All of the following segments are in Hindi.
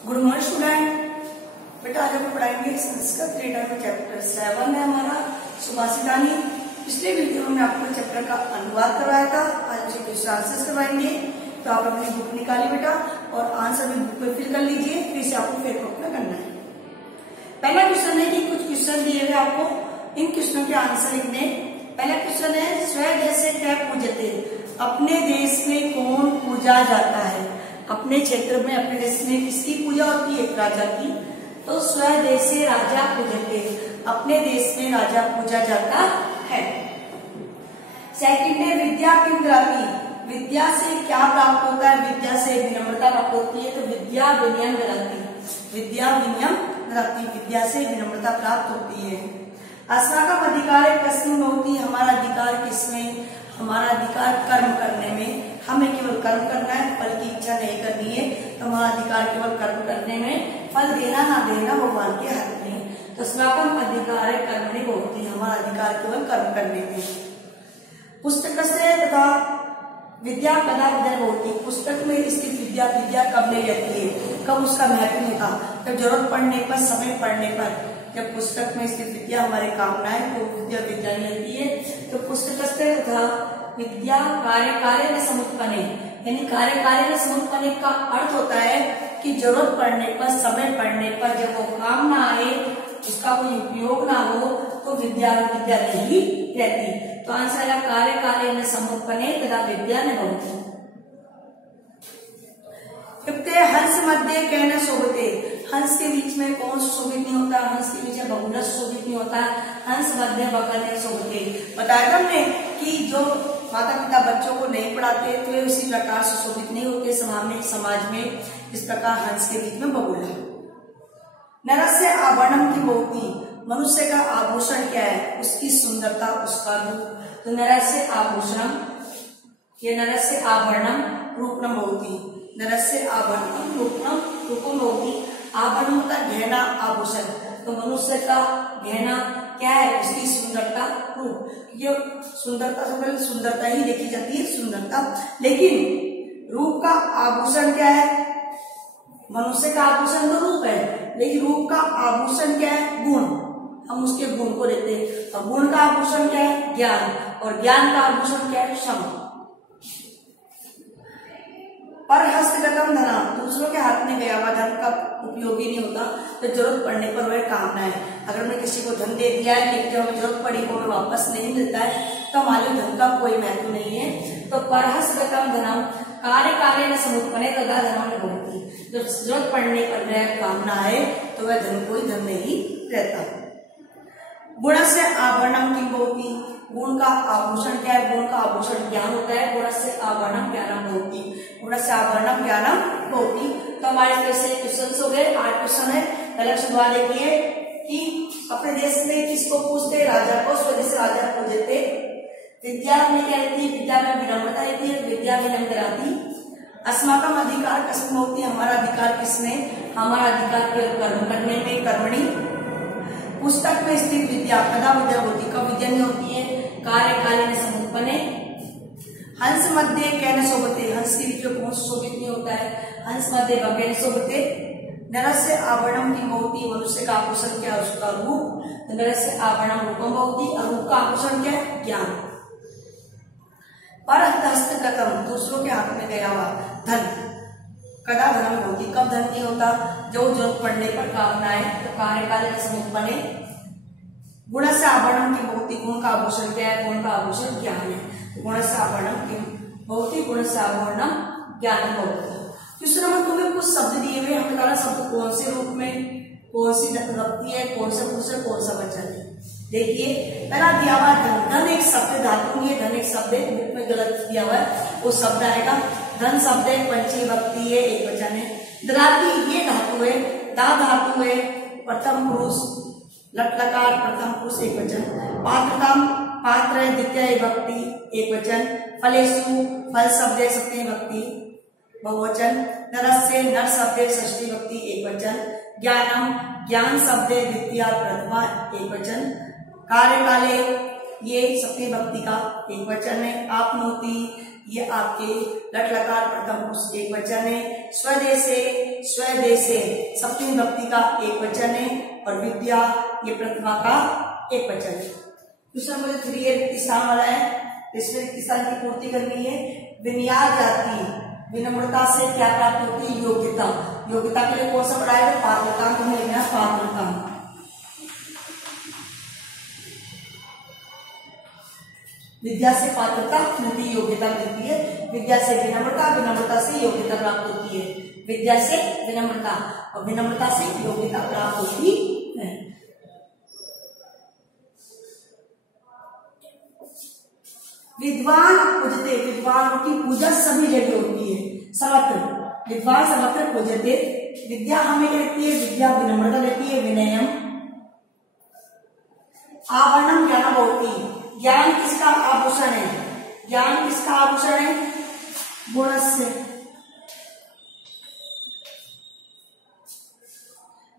Good morning student. बेटा आज हम पढ़ाएंगे संस्कृत रीडर में चैप्टर 7 है हमारा सुभाषितानी। पिछले वीडियो में आपको चैप्टर का अनुवाद करवाया था, आज क्वेश्चन आंसर्स करवाएंगे। तो आप अपनी बुक निकालिए बेटा और आंसर भी बुक में फिल कर लीजिए, फिर से आपको फेक बुक में करना है। पहला क्वेश्चन है कि कुछ क्वेश्चन दिए हुए आपको, इन क्वेश्चनों के आंसर लिखने। पहला क्वेश्चन है स्वदेश क्या पूजते, अपने देश में कौन पूजा जाता है। अपने क्षेत्र में अपने देश में किसकी पूजा होती है, राजा की। तो स्वदेशे राजा पूजते, अपने देश में राजा पूजा जाता है। सेकंड है विद्या किम ददाति, विद्या से क्या प्राप्त होता है, विद्या से विनम्रता प्राप्त होती है। तो विद्या विनयम ददाति, विद्या विनयम ददाति, विद्या से विनम्रता प्राप्त होती है। अस्माकम अधिकार कस्मिन् भवति, हमारा अधिकार किसमें, हमारा अधिकार कर्म करने में। हमें केवल कर्म करना है, फल की इच्छा नहीं करनी है। तो हमारा अधिकार केवल कर्म करने में, फल देना ना देना भगवान के हाथ में। तो अस्माकम अधिकार कर्मणि भवति, हमारा अधिकार केवल कर्म करने में। पुस्तक से तथा विद्या कदा विद्या होती, पुस्तक में स्थित विद्या, विद्या कब ले जाती है, कब उसका महत्व होता, जब जरूरत पड़ने पर, समय पड़ने पर। जब पुस्तक में स्थित विद्या हमारे काम ना है तो विद्या विद्या नहीं लगती है। तो पुस्तक से तथा विद्या कार्य कार्य में समुत्पन्ने, यानी कार्य कार्य में समुत्पन्ने का अर्थ होता है कि जरूरत पड़ने पर, समय पड़ने पर, जब वो काम ना आए, उसका कोई उपयोग ना हो, तो विद्या विद्या नहीं रहती। तो आंसर है कार्य कार्य में समुत्पन्ने तथा विद्या न भवति। हंस मध्य कहना शोभते, हंस के बीच में कौन शोभित नहीं होता, हंस के बीच में बहुलस शोभित नहीं होता। हंस मध्य बकरने शोभते, बताया हमने कि जो माता पिता बच्चों को नहीं पढ़ाते तो वे उसी प्रकार से शोभित नहीं होते समाज में, इस प्रकार हंस के बीच में बबूला। नरस्य आभरणम की बहुती, मनुष्य का आभूषण क्या है, उसकी सुंदरता, उसका रूप। तो नरस्य आभूषणम, ये नरस्य आभरणम रूपम बहुती, नरस्य आभरणम रूपम बहुती। आभरण होता है गहना, आभूषण। तो मनुष्य का गहना क्या है, उसकी सुंदरता, रूप। ये सुंदरता से पहले सुंदरता ही देखी जाती है, सुंदरता। लेकिन रूप का आभूषण क्या है, मनुष्य का आभूषण तो रूप है, लेकिन रूप का आभूषण क्या है, गुण। हम उसके गुण को लेते हैं। और गुण का आभूषण क्या है, ज्ञान। और ज्ञान का आभूषण क्या है, क्षमा। पर हस्तगतम धना, दूसरों के हाथ में गया हुआ धन का उपयोगी नहीं होता, तो जरूरत पड़ने पर वह काम ना है। अगर मैं किसी को धन दे दिया है, लेकिन जब हमें जरूरत पड़ी वो हमें वापस नहीं मिलता है, तो हमारे धन का कोई महत्व नहीं है। तो पर हस्तगतम धनम कार्य कार्य में समुत्पन्ने तथा धनम न भवति, जब जरूरत पड़ने पर वह काम ना आए तो वह धन कोई धन नहीं रहता। गुण से आभरणम किम भवति, गुण का आभूषण क्या है, गुण का आभूषण ज्ञान होता है। गुण से आभरणम ज्ञानम भवति, गुण से आभरणम ज्ञानम भवति। तो हमारे तरफ से क्वेश्चन हो गए, 8 क्वेश्चन है। पहला क्वेश्चन देखिए कि अपने देश में किसको पूछते, राजा को। स्वदेश राजा पूजते, विद्या में क्या रहती है, विद्या में विनम्रता रहती है, विद्या विनम्र कराती। अस्माकम अधिकार कस्मिन् भवति, हमारा अधिकार किसमें, हमारा अधिकार कर्म करने में, कर्मणि। पुस्तक में स्थित विद्या कदा विद्या होती, कब विद्या नहीं होती है, कार्य कार्य में समुत्पन्ने। हंस मध्य कहने शोभते, हंस के बीच में कौन शोभित नहीं होता है, हंस मध्य बकरने शोभते। नरस्य आभरणम की भवति, मनुष्य का आभूषण क्या है, उसका रूप। नरस्य आभरणम रूपम भवति, और रूप का आभूषण क्या है, ज्ञान। पर हस्तगतम, दूसरों के हाथ में गया हुआ धन, कदा धनम होती, कब धन नहीं होता, जो जरूरत पड़ने पर काम ना आए। तो कार्य काल में समुत्पन्ने। गुण से आभरणम की भवति, गुण का आभूषण क्या है, गुण का आभूषण ज्ञान है। गुण से आभरणम की भवति, गुण से आभरणम ज्ञान भवति। दूसरा नंबर तुम्हें कुछ शब्द दिए हुए, हमें बताना शब्द कौन से रूप में, कौन सी व्यक्ति है, कौन सा पुरुष है, कौन सा बच्चा है। देखिए पहला दिया हुआ धन, धन एक शब्द, धातु नहीं है, धन एक शब्द है, बुक में गलत दिया हुआ है, वो शब्द आएगा। धन शब्द है, पंचमी भक्ति है, एक वचन है। ददाति ये धातु है, दा धातु है, प्रथम पुरुष, लट लकार प्रथम पुरुष, एक वचन। पात्रतम पात्र है, द्वितीय भक्ति, एक वचन। फलेषु फल शब्द है, सप्तमी भक्ति, बहुवचन। नरस्य नर शब्द है, षष्ठी भक्ति, एक वचन। ज्ञानम ज्ञान शब्द है, द्वितीय प्रथमा, एक वचन। कार्य काले ये सप्तमी भक्ति का एक वचन है। आपनोति ये आपके लट लकार प्रथम पुरुष एक वचन है। स्वदेशे स्वदेशे सप्तमी विभक्ति का एक वचन है और विद्या ये प्रथमा का एक वचन है। दूसरा मुझे 3 रिक्त स्थान वाला है, इसमें रिक्त स्थान की पूर्ति करनी है। विनियाद जाति विनम्रता से क्या प्राप्त होती है? योग्यता। योग्यता के लिए कौन सा पढ़ाएगा? पात्रता। तुम्हें लिखना है पात्रता। विद्या से पात्रता मिलती है, योग्यता मिलती है। विद्या से विनम्रता, विनम्रता से योग्यता प्राप्त होती है। विद्या से विनम्रता और विनम्रता से योग्यता प्राप्त होती है। विद्वान पूजते, विद्वान की पूजा सभी जगह होती है, सर्वत्र। विद्वान सर्वत्र पूजते। विद्या हमें कहती है, विद्या विनम्रता लेती है, विनयम। आवरणम ज्ञान भवति, ज्ञान किसका आभूषण है? ज्ञान किसका आभूषण है? गुणस्य।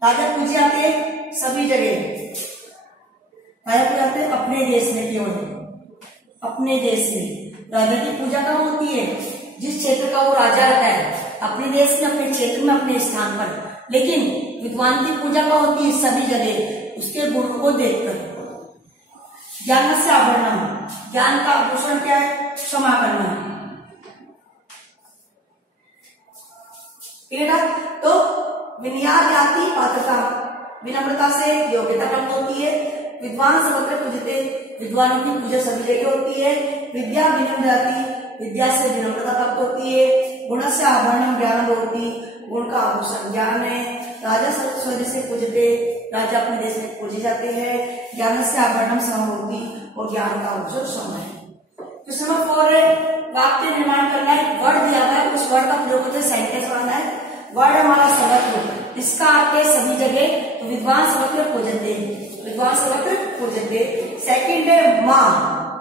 राजा पूजे जाते हैं सभी जगह। राजा पूजे जाते हैं अपने देश में, केवल अपने देश में। राजा की पूजा कहाँ होती है? जिस क्षेत्र का वो राजा रहता है, अपने देश में, अपने क्षेत्र में, अपने स्थान पर। लेकिन विद्वान की पूजा कहाँ होती है? सभी जगह, उसके गुण को देखकर। ज्ञान से आभरणम, ज्ञान का आभूषण क्या है? क्षमा करना। ठीक है ना? तो विनियाद जाति पात्रता, विनम्रता से योग्यता प्राप्त होती है। विद्वान सर्वत्र पूजते, विद्वानों की पूजा सभी जगह होती है। विद्या विनम्र जाति, विद्या से विनम्रता प्राप्त होती है। गुण से आभरणम ज्ञान होती, गुण का आभूषण ज्ञान है। राजा स्वदेश से पूजते, राजा अपने देश में पूजे जाते हैं। ज्ञान से आभरणम सम होती और ज्ञान का आभूषण सम है। तो नंबर 4 है वाक्य निर्माण करना है। वर्ड दिया हुआ है, उस वर्ड का प्रयोग करके सेंटेंस बनाना है। वर्ड हमारा सर्वत्र, इसका अर्थ है सभी जगह। तो विद्वान सर्वत्र पूजते, विद्वान सर्वत्र पूजते। सेकंड है माँ,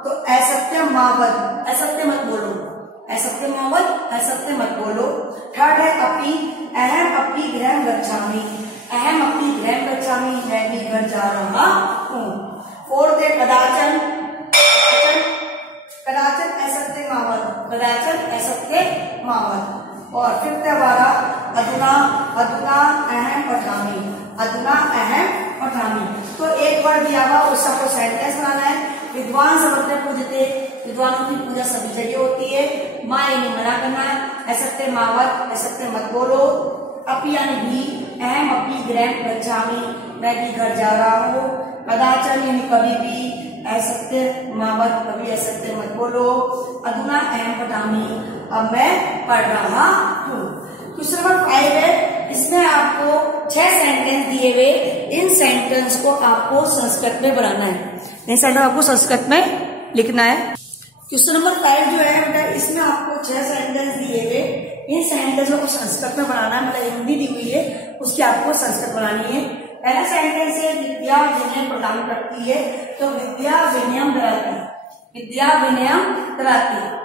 तो असत्य मावत, असत्य मत बोलो, असत्य मावत, असत्य मत बोलो। थर्ड है अपि, अहम अपि गृहं गच्छामि, अहम अपि गृहं गच्छामि, मैं भी घर जा रहा हूँ। फोर्थ है कदाचन, कदाचन असत्य मावत, कदाचन असत्य मावत। और फिफ्थ है हमारा अधुना, अधुना अहम पठामि, अधुना अहम पठामि। तो एक वर्ड दिया हुआ, उसका आपको सेंटेंस बनाना है। विद्वान सर्वत्र पूजते, विद्वानों की पूजा सभी जगह होती है। माँ यानी मना करना है, असत्य मावत, असत्य मत बोलो। अपि यानी भी, अहम अपि गृहं गच्छामि, मैं भी घर जा रहा हूँ। कदाचन यानी कभी भी, असत्य मावत, कभी असत्य मत बोलो। अधुना अहम पठामि, अब मैं पढ़ रहा हूँ। क्वेश्चन नंबर 5 है, इसमें आपको 6 सेंटेंस दिए हुए, इन सेंटेंस को आपको संस्कृत में बनाना है। इन सेंटेंस आपको संस्कृत में लिखना है। क्वेश्चन नंबर 5 जो है बेटा, इसमें आपको 6 सेंटेंस दिए हुए, इन सेंटेंसों को संस्कृत में बनाना है। मतलब हिंदी दी हुई है, उसकी आपको संस्कृत बनानी है। पहला सेंटेंस है विद्या विनय प्रदान करती है, तो विद्या विनयम कराती, विद्या विनयम कराती।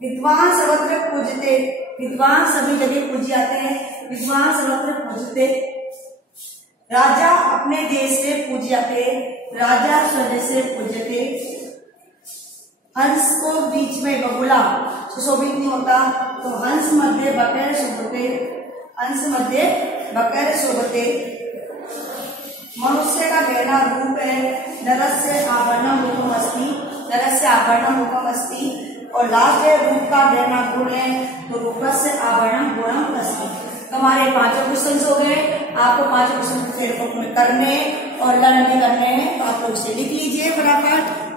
विद्वान सर्वत्र पूजते, विद्वान सभी जगह पूजे जाते हैं। विद्वान सर्वत्र पूजते। राजा अपने देश में पूजे जाते, राजा स्वदेश से पूजते। हंस को बीच में बगुला सुशोभित नहीं होता, तो हंस मध्य बकर शोभते, हंस मध्य बकर शोभते। मनुष्य का गहना रूप है, नरस्य आभरणम रूपम अस्ति, नरस्य आभरणम रूपम अस्ति। और लास्ट है रूप का गहना गुण है, तो रूपस्य आभरणम गुणम अस्ति। हमारे 5 क्वेश्चन हो गए। आपको 5 क्वेश्चन करने और लर्न भी करने हैं, तो आप लोग से लिख लीजिए फटाफट।